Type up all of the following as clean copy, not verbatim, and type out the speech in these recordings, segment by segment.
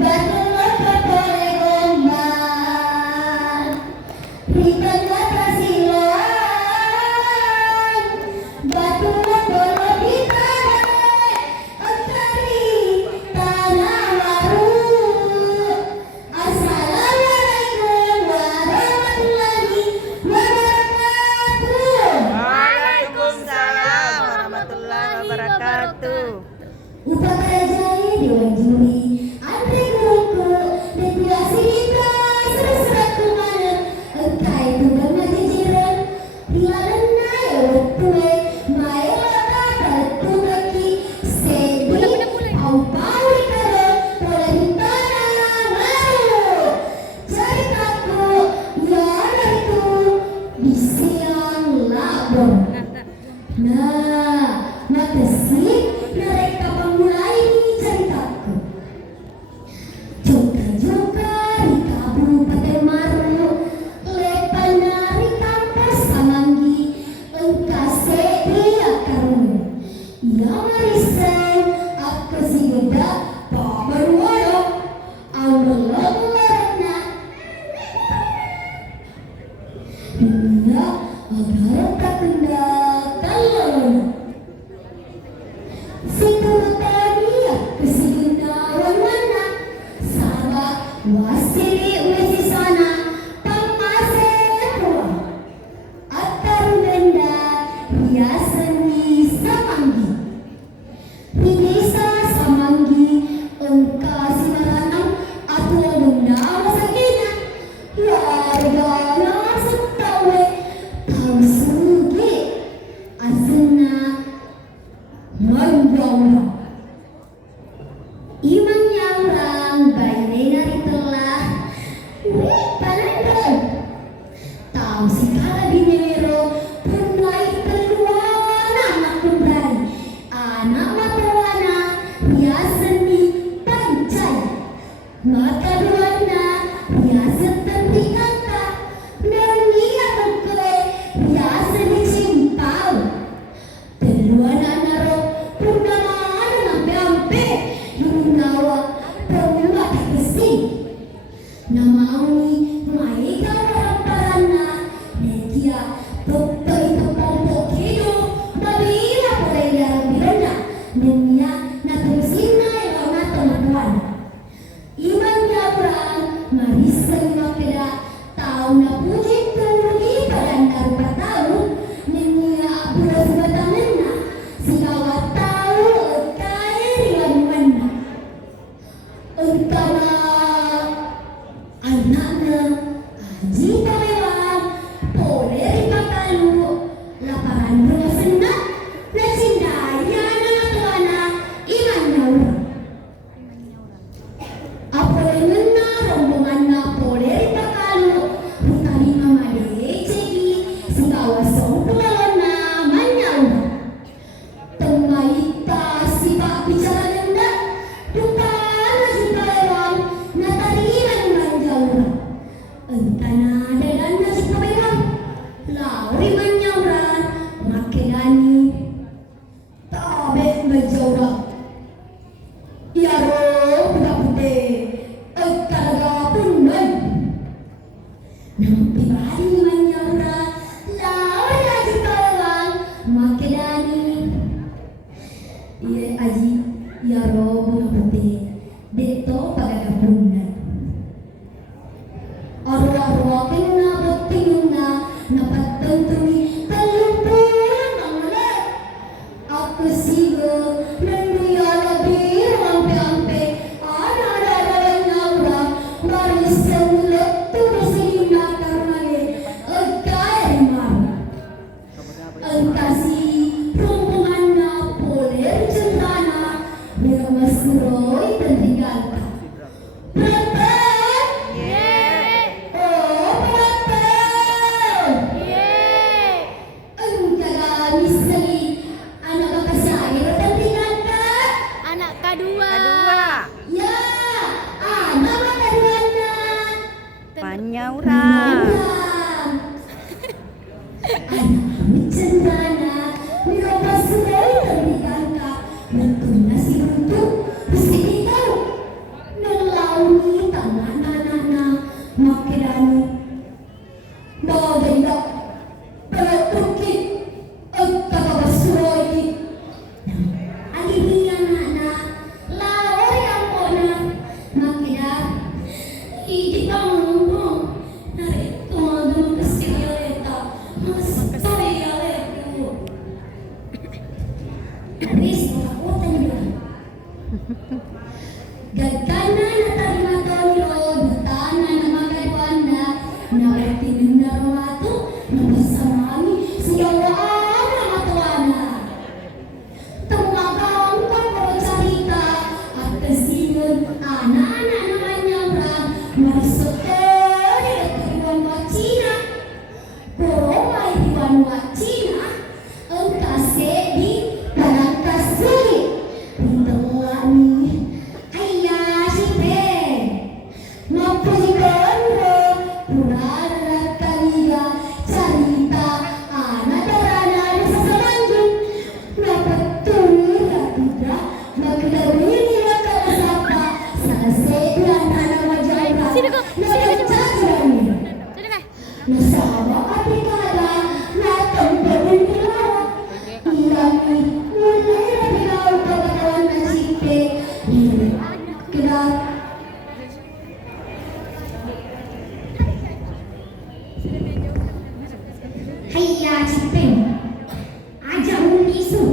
batu lepas boleh gombal, ribet kasihan, batu lepas lebih tarik, mentari tanah baru. Assalamualaikum warahmatullahi wabarakatuh. Waalaikumsalam warahmatullahi wabarakatuh. Upacara jaya Dewan Juri Andre Guruku Regulasi kita Serat kemana engkai tuan majijiran Rialana ya waktuwe Maya laka kartu baki Sedi au pawi karo Pola hintana maru Ceritaku Yara itu Bisiang labor. Nah, makasih mereka pemulai ceritaku. Juga-juga di Kabupaten Maru, lepan dari kampus Samanggi, engkase dia karunu. Ia marisen, aku si beda, pak berwaro, amelok larana. Dunia agar tak benda kalau situ tania kesiginawan mana sama wasiri wisi sana pamase tua atar benda hiasan di Samanggi di desa Samanggi engka sinaranang atau benda masakina warga setawe tahu sugi azna Manjaurang Iman Yaurang Bayi dari telah Wih panandang Tahu si kala binero Pernai keluar anak pembrai Anak matawana Hiasan di pancai Mata duana Hiasan tenti kata Nania mengkue Hiasan di simpau Teluan anaro Purnamana nampe-ampe Hingawa Pernah besi Namauni Maika Ramparana Negia Dokter itu pompok hidup Babila boleh jarang birana Nenia Natusina yang teman-teman Iman Jabrang Marisa Makeda Tahu na puji tuli Badan darupa tahu Nenia Abura Subatamena Sikawat tahu Engkai riwan mana Engkana Anakna Aji Pamewan Pole Ripakalu Laparan Bunga Sendak Nasindaya Nanatuana Iman Nyaura Apole Ngena Rombongan na Pole Ripakalu Rutari Mamade Cegi Sikawa Song Pengalona Manyaura Tengaita sibak bicara nenda Dukana sipayawang Natariman manjaura Entana dadana sipayawang Lauri manyaura Makedani Tabe manjaura Iaro budak putih Ekalaga pundan Nama pribadi manyaura Lauri sipayawang Makedani Iya aji ya roh bunga putih deto pagagapunda arwa-arwa kena betingna napatentuni kalumpulan mangalat aku sigo nanduya lebih ampe-ampe ada-ada nyaura barisan letu bersina karmane egkai mar engkasi rombongan na poler centana Nirmasuroi dan tinggalkan Praten Oh Praten Engkau misali anak bapak saya dan tinggalkan Anak kedua. Ya anak bapak duana Panyaura. Anak cendana Nirmasuroi dan tinggalkan Mentu nasi untuk Mesti tahu Nelah anak-anak namanya orang masuk dari tujuan Cina. Boromai di Banua Cina, engkau sedih barang kasih. Rintelah ni, ayah si pen, mampu di bawah, purana kaliga, cerita anak darana desa selanjut. Dapat tuh tidak, makin ini akan siapa, selesai dan anak wajah orang, dapat cajuannya. Nasaba aplikada na temperin ilaw ilami mulai rapilaw pagkatawan na sipe kira hayya sipe aja ulisu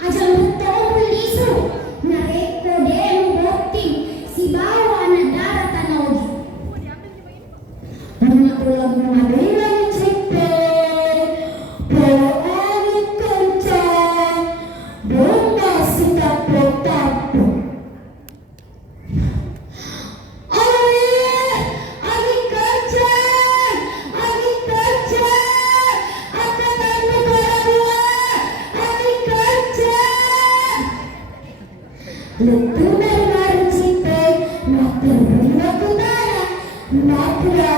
aja betul ulisu nareko demo bukti si bawa na daratan oji pulang mengadakan cipe, bawa kencang, bomba sudah bertabu. Agi kencang, angkatan negara 2, agi kencang. Lutu dari cipe, nak terima kudara, nak pura.